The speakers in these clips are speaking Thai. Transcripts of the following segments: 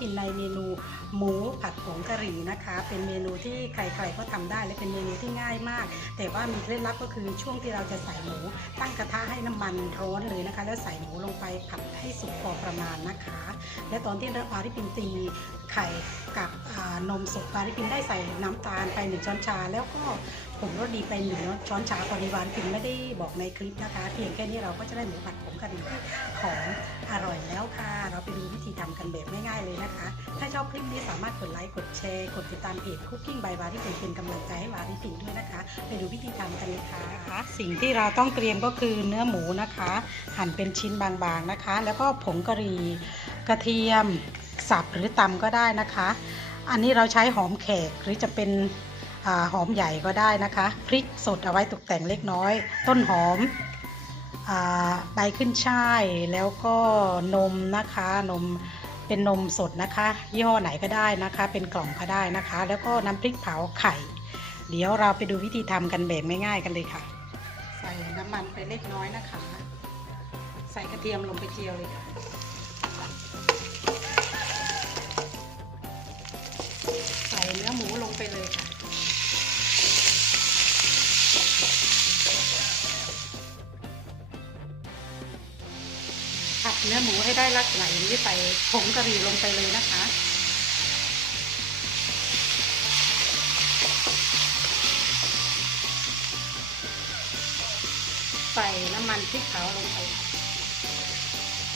พินในเมนูหมูผัดผงกะหรี่นะคะ เป็นเมนูที่ใครๆก็ทำได้และเป็นเมนูที่ง่ายมาก แต่ว่ามีเคล็ดลับก็คือช่วงที่เราจะใส่หมู ตั้งกระทะให้น้ำมันร้อนเลยนะคะ แล้วใส่หมูลงไปผัดให้สุกพอประมาณนะคะ และตอนที่ปาริปินตีไข่กับนมสดปาริปินได้ใส่น้ำตาลไปหนึ่งช้อนชา แล้วก็ผงรสดีไปหนึ่งช้อนชาปริวานปินไม่ได้บอกในคลิปนะคะ เพียงแค่นี้เราก็จะได้หมูผัดผงกะหรี่ที่หอมำกันแบบง่ายๆเลยนะคะ ถ้าชอบคลิปนี้สามารถกดไลค์กดแชร์ กดติดตามเพจ Cooking by วาริปินเป็นกำลังใจให้วาริปินด้วยนะคะไปดูวิธีทำกันเลยค่ะ สิ่งที่เราต้องเตรียมก็คือเนื้อหมูนะคะ หั่นเป็นชิ้นบางๆนะคะ แล้วก็ผงกะหรี่กระเทียมสับหรือตำก็ได้นะคะ อันนี้เราใช้หอมแขกหรือจะเป็นอหอมใหญ่ก็ได้นะคะ พริกสดเอาไว้ตกแต่งเล็กน้อย ต้นหอมอใบขึ้นช่ายแล้วก็นมนะคะนม เป็นนมสดนะคะ ยี่ห้อไหนก็ได้นะคะ เป็นกล่องก็ได้นะคะ แล้วก็น้ำพริกเผาไข่ เดี๋ยวเราไปดูวิธีทำกันแบบง่ายๆกันเลยค่ะ ใส่น้ำมันไปเล็กน้อยนะคะ ใส่กระเทียมลงไปเจียวเลยค่ะ เนื้อหมูให้ได้รักไหลนี้ใส่ผงกะหรี่ลงไปเลยนะคะใส่น้ำมันพริกเผาลงไป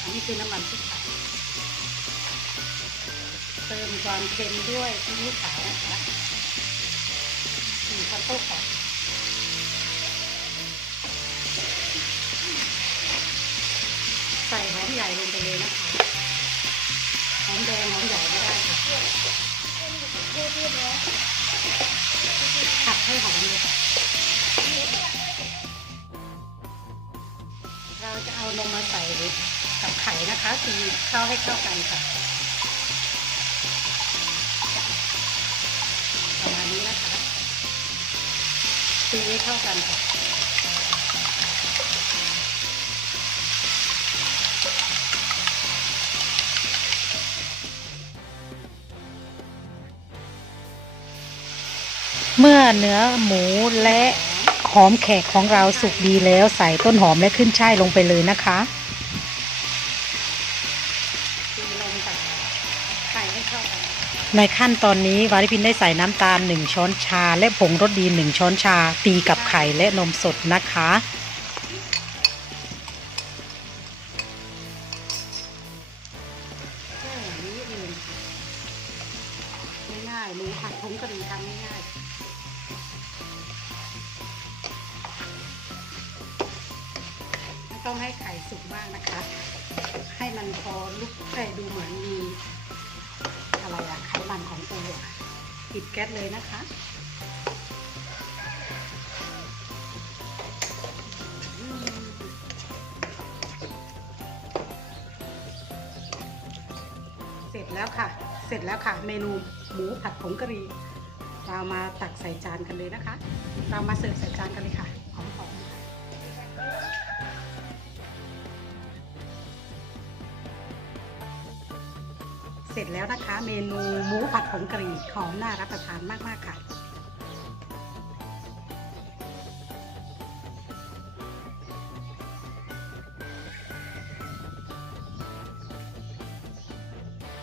อันนี้คือน้ำมันพริกเผาเติมความเค็มด้วยซีอิ๊วขาวนะคะหนึ่งช้อนโต๊ะ ส่หอมใหญ่ลงไปเลยนะคะหอมแดงหอมใหญ่ก็ได้ค่ะผัดให้หอมเลยเราจะเอานมมาใส่กับไข่นะคะตีเข้าให้เข้ากันค่ะประมาณนี้นะคะตีให้เข้ากันค่ะ เมื่อเนื้อหมูและหอมแขกของเราสุกดีแล้วใส่ต้นหอมและขึ้นช่ายลงไปเลยนะคะในขั้นตอนนี้วาริพินได้ใส่น้ำตาล 1 ช้อนชา และผงรสดี 1 ช้อนชา ตีกับไข่และนมสดนะคะแค่นี้เองค่ะง่ายๆหมูผัดผงกะหรี่ทำง่ายๆ ต้องให้ไข่สุกมากนะคะ ให้มันพอลุกได้ดูเหมือนมีอะไรอะไขมันของปูอะปิดแก๊สเลยนะคะเสร็จแล้วค่ะ เสร็จแล้วค่ะ เมนูหมูผัดผงกะหรี่ เรามาตักใส่จานกันเลยนะคะ เรามาเสิร์ฟใส่จานกันเลยค่ะหอมๆ เสร็จแล้วนะคะ เมนูหมูผัดผงกะหรี่หอมน่ารับประทานมาก ๆ ค่ะ